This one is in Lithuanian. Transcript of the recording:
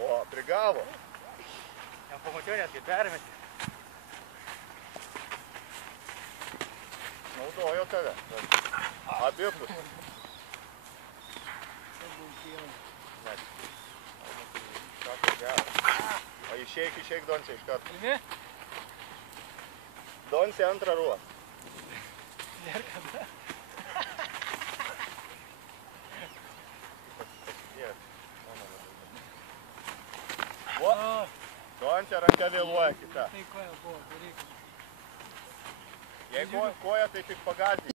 O, prigavo. Jam pamačiau netgi permetį. Naudojo tave. Abipus. O išeik Donce iš karto. Donce antrą ruo. Nėr kada. O, Donce ranka vėluoja kita. Tai koja buvo, darykas. Jei koja, tai tik pagąsdinti.